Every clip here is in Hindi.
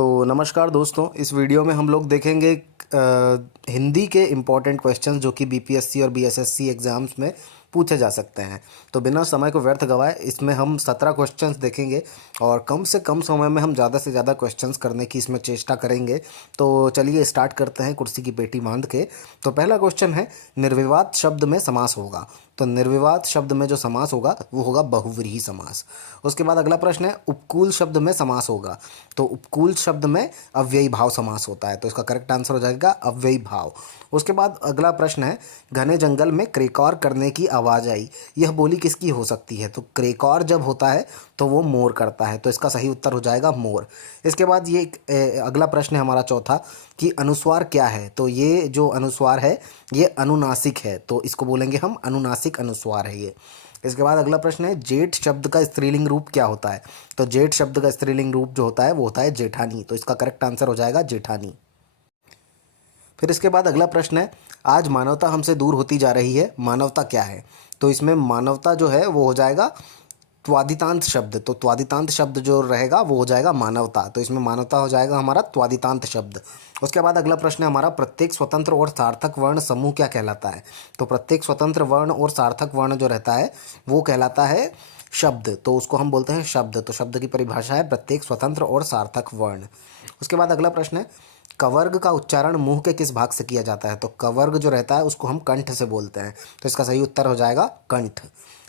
तो नमस्कार दोस्तों, इस वीडियो में हम लोग देखेंगे हिंदी के इम्पोर्टेंट क्वेश्चंस जो कि बीपीएससी और बीएसएससी एग्ज़ाम्स में पूछे जा सकते हैं। तो बिना समय को व्यर्थ गवाए इसमें हम 17 क्वेश्चंस देखेंगे और कम से कम समय में हम ज़्यादा से ज़्यादा क्वेश्चंस करने की इसमें चेष्टा करेंगे। तो चलिए स्टार्ट करते हैं कुर्सी की पेटी बांध के। तो पहला क्वेश्चन है, निर्विवाद शब्द में समास होगा। तो निर्विवाद शब्द में जो समास होगा वो होगा बहुव्रीहि समास। उसके बाद अगला प्रश्न है, उपकूल शब्द में समास होगा। तो उपकूल शब्द में अव्ययी भाव समास होता है, तो इसका करेक्ट आंसर हो जाएगा अव्ययी भाव। उसके बाद अगला प्रश्न है, घने जंगल में क्रेकॉर करने की आवाज़ आई। यह बोली किसकी हो सकती है? तो क्रेकॉर जब होता है तो वो मोर करता है, तो इसका सही उत्तर हो जाएगा मोर। इसके बाद ये अगला प्रश्न है हमारा चौथा, कि अनुस्वार क्या है? तो ये जो अनुस्वार है ये अनुनासिक है, तो इसको बोलेंगे हम अनुनासिक अनुस्वार है ये। इसके बाद अगला प्रश्न है, जेठ शब्द का स्त्रीलिंग रूप क्या होता है? तो जेठ शब्द का स्त्रीलिंग रूप जो होता है वो होता है जेठानी, तो इसका करेक्ट आंसर हो जाएगा जेठानी। फिर इसके बाद अगला प्रश्न है, आज मानवता हमसे दूर होती जा रही है, मानवता क्या है? तो इसमें मानवता जो है वो हो जाएगा त्वादितांत शब्द, तो त्वादितांत शब्द जो रहेगा वो हो जाएगा मानवता, तो इसमें मानवता हो जाएगा हमारा त्वादितांत शब्द। उसके बाद अगला प्रश्न है हमारा, प्रत्येक स्वतंत्र और सार्थक वर्ण समूह क्या कहलाता है? तो प्रत्येक स्वतंत्र वर्ण और सार्थक वर्ण जो रहता है वो कहलाता है शब्द, तो उसको हम बोलते हैं शब्द। तो शब्द की परिभाषा है प्रत्येक स्वतंत्र और सार्थक वर्ण। उसके बाद अगला प्रश्न है, कवर्ग का उच्चारण मुंह के किस भाग से किया जाता है? तो कवर्ग जो रहता है उसको हम कंठ से बोलते हैं, तो इसका सही उत्तर हो जाएगा कंठ।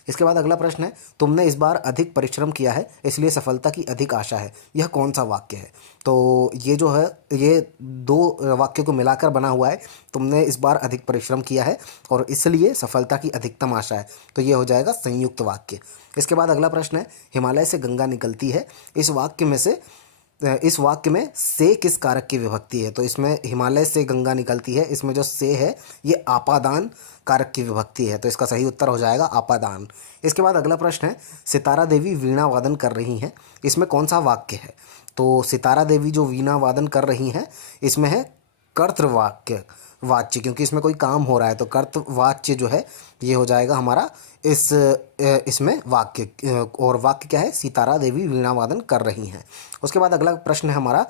इसके बाद अगला प्रश्न है, तुमने इस बार अधिक परिश्रम किया है इसलिए सफलता की अधिक आशा है। यह कौन सा वाक्य है? तो ये जो है ये दो वाक्यों को मिलाकर बना हुआ है, तुमने इस बार अधिक परिश्रम किया है और इसलिए सफलता की अधिकतम आशा है, तो ये हो जाएगा संयुक्त वाक्य। इसके बाद अगला प्रश्न है, हिमालय से गंगा निकलती है, इस वाक्य में से किस कारक की विभक्ति है? तो इसमें हिमालय से गंगा निकलती है, इसमें जो से है ये आपादान कारक की विभक्ति है, तो इसका सही उत्तर हो जाएगा आपादान। इसके बाद अगला प्रश्न है, सितारा देवी वीणा वादन कर रही हैं, इसमें कौन सा वाक्य है? तो सितारा देवी जो वीणा वादन कर रही हैं इसमें है कर्तृवाक्य वाच्य, क्योंकि इसमें कोई काम हो रहा है, तो कर्तवाच्य जो है ये हो जाएगा हमारा इसमें वाक्य, और वाक्य क्या है? सीतारा देवी वीणा वादन कर रही हैं। उसके बाद अगला प्रश्न है हमारा,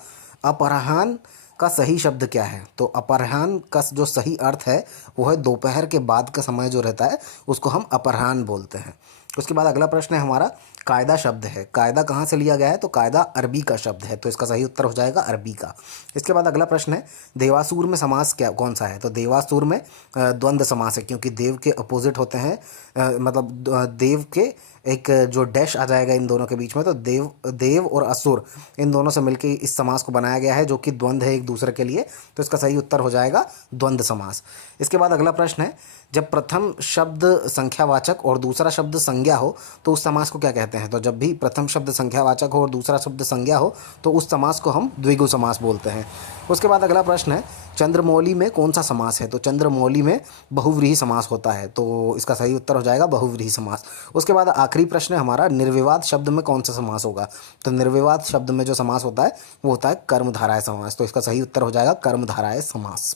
अपराह्न का सही शब्द क्या है? तो अपराह्न का जो सही अर्थ है वो है दोपहर के बाद का समय जो रहता है उसको हम अपराह्न बोलते हैं। उसके बाद अगला प्रश्न है हमारा, कायदा शब्द है, कायदा कहाँ से लिया गया है? तो कायदा अरबी का शब्द है, तो इसका सही उत्तर हो जाएगा अरबी का। इसके बाद अगला प्रश्न है, देवासुर में समास क्या कौन सा है? तो देवासुर में द्वंद्व समास है, क्योंकि देव के अपोजिट होते हैं, मतलब देव के एक जो डैश आ जाएगा इन दोनों के बीच में, तो देव और असुर इन दोनों से मिलकर इस समास को बनाया गया है जो कि द्वंद्व है एक दूसरे के लिए, तो इसका सही उत्तर हो जाएगा द्वंद्व समास। इसके बाद अगला प्रश्न है, जब प्रथम शब्द संख्यावाचक और दूसरा शब्द संज्ञा हो तो उस समास को क्या कहते हैं? तो जब भी प्रथम शब्द संख्यावाचक हो और दूसरा शब्द संज्ञा हो तो उस समास को हम द्विगु समास बोलते हैं। उसके बाद अगला प्रश्न है, चंद्रमौली में कौन सा समास है? तो चंद्रमौली में बहुव्रीहि समास होता है, तो इसका सही उत्तर हो जाएगा बहुव्रीहि समास। उसके बाद आखिरी प्रश्न है हमारा, निर्विवाद शब्द में कौन सा समास होगा? तो निर्विवाद शब्द में जो समास होता है वो होता है कर्मधारय समास, तो इसका सही उत्तर हो जाएगा कर्मधारय समास।